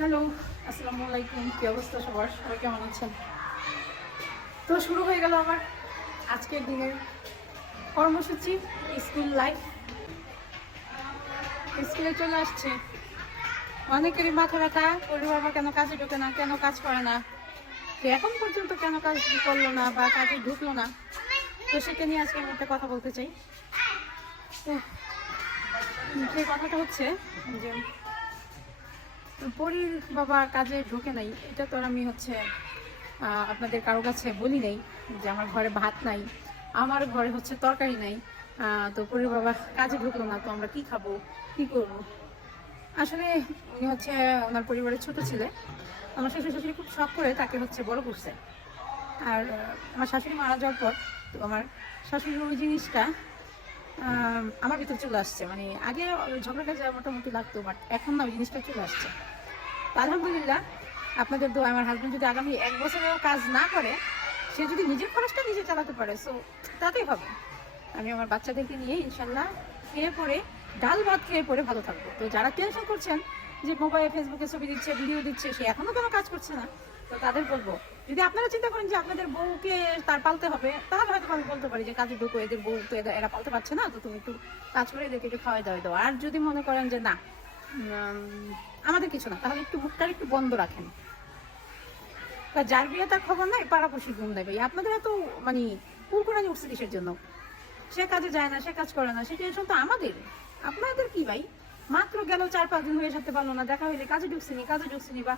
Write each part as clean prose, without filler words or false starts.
Hello, আসসালামু আলাইকুম। কি অবস্থা সবার? সবাই কেমন আছেন? তো শুরু হয়ে গেল আমার আজকের দিনের কর্মসূচি। School life. স্কুলে চলে আসছে। অনেকেরই মাথা ব্যথা, পরিবার বা কেন কাজে ঢোকে না, কেন কাজ করে না, তো এখন পর্যন্ত কেন কাজ করলো না বা কাজে ঢুকলো না। তো সেটা নিয়ে আজকে আমি একটা কথা বলতে চাই। তো সেই কথাটা হচ্ছে যে পরির বাবা কাজে ঢোকে নাই, এটা তো আর আমি আপনাদের কারো কাছে বলি নাই যে আমার ঘরে ভাত নাই, আমার ঘরে তরকারি নাই। তো পরির বাবা কাজে ঢুকলো না, তো আমরা কি খাবো, কি করব? আসলে উনি ওনার পরিবারের ছোট ছেলে। আমার শ্বশুর শাশুড়ি খুব শখ করে তাকে বড় করছে। আর আমার শাশুড়ি মারা যাওয়ার পর তো আমার শাশুড়ির ওই জিনিসটা আমার ভিতরে চলে আসছে। মানে আগে ঝগড়া কাজে মোটামুটি লাগতো, বাট এখন না ওই জিনিসটা চলে আসছে। আলহামদুলিল্লাহ, আপনাদের দোয়া আমার হাজবেন্ড যদি আগামী 1 বছরেও কাজ না করে, সে যদি নিজের খরচটা নিজে চালাতে পারে, সো তাতেই হবে। আমি আমার বাচ্চাদেরকে নিয়ে ইনশাল্লাহ খেয়ে পরে, ডাল ভাত খেয়ে পরে ভালো থাকবো। তো যারা টেনশন করছেন যে মোবাইলে ফেসবুকে ছবি দিচ্ছে, ভিডিও দিচ্ছে, সে এখনো কোনো কাজ করছে না, তো তাদের বলবো, যদি আপনারা চিন্তা করেন যে আপনাদের বউকে তার পালতে হবে, তাহলে হয়তো আমি বলতে পারি যে কাজে ঢুকো, এদের বউ তো এরা পালতে পারছে না, তো তুমি একটু কাজ করে এদেরকে একটু খাওয়াই দাও। আর যদি মনে করেন যে না, আমাদের কিছু না, তাহলে একটু মুখটা একটু বন্ধ রাখেন। যার বিয়ে তার খবর নাই, পাড়াপড়শি ঘুম দেবে। আপনাদের এত মানে কুরকুরানি উঠছে কিসের জন্য? সে কাজে যায় না, সে কাজ করে না, সে টেনশন তো আমাদের। আপনাদের কি ভাই? মাত্র গেল 4-5 দিন হয়ে যেতে পারলো না, দেখা হইলে কাজে ঢুকছিনি বা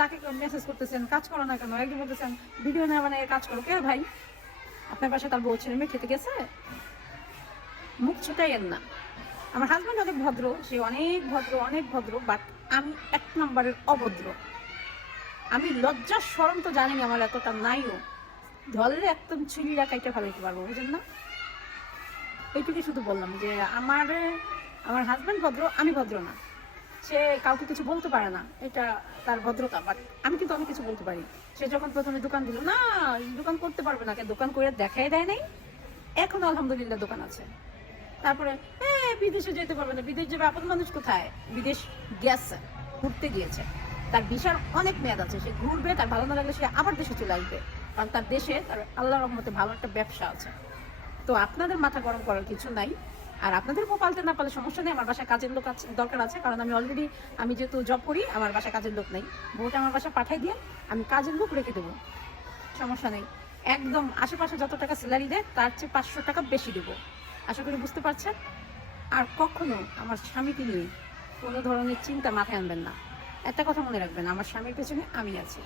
তাকে মেসেজ করতেছেন কাজ করো না কেন, একদিন বলতেছেন ভিডিও না মানে কাজ করো। কে ভাই? আপনার পাশে তার বউ ছেলে মেয়ে খেতে গেছে? মুখ ছুটাইয়েন না। আমার হাজবেন্ড অনেক ভদ্র, সে অনেক ভদ্র, বাট আমি 1 নম্বরের অভদ্র। আমি লজ্জা শরম তো জানি না, আমার এতটা নাইও। ধরলে একদম ছুরিরা কাইটা ফেলাইতে পারবো, বুঝেন না? এইটুকুই শুধু বললাম যে আমার হাজবেন্ড ভদ্র, আমি ভদ্র না। সে কাউকে কিছু বলতে পারে না, এটা তার ভদ্রতা। বাট আমি কিন্তু অনেক কিছু বলতে পারি। সে যখন প্রথমে দোকান দিল, না দোকান করতে পারবে না, দোকান করে দেখাই দেয় নাই, এখন আলহামদুলিল্লাহ দোকান আছে। তারপরে বিদেশে যেতে পারবে না, বিদেশ যাবে, আপন মানুষ কোথায়? বিদেশ গেছে, ঘুরতে গিয়েছে, তার ভিসার অনেক মেয়াদ আছে, সে ঘুরবে, তার ভালো না লাগলে সে আবার দেশে চলে আসবে, কারণ তার দেশে তার আল্লাহর রহমতে ভালো একটা ব্যবসা আছে। তো আপনাদের মাথা গরম করার কিছু নাই। আর আপনাদের পালতে না পারলে সমস্যা নেই, আমার বাসায় কাজের লোক আছে, দরকার আছে, কারণ আমি যেহেতু জব করি, আমার বাসায় কাজের লোক নেই। বউটা আমার বাসায় পাঠাই দিয়ে আমি কাজের লোক রেখে দেবো, সমস্যা নেই। একদম আশেপাশে যত টাকা স্যালারি দেয় তার চেয়ে 500 টাকা বেশি দেবো। আশা করি বুঝতে পারছেন। আর কখনো আমার স্বামীকে নিয়ে কোনো ধরনের চিন্তা মাথায় আনবেন না। একটা কথা মনে রাখবেন, আমার স্বামীর পেছনে আমি আছি।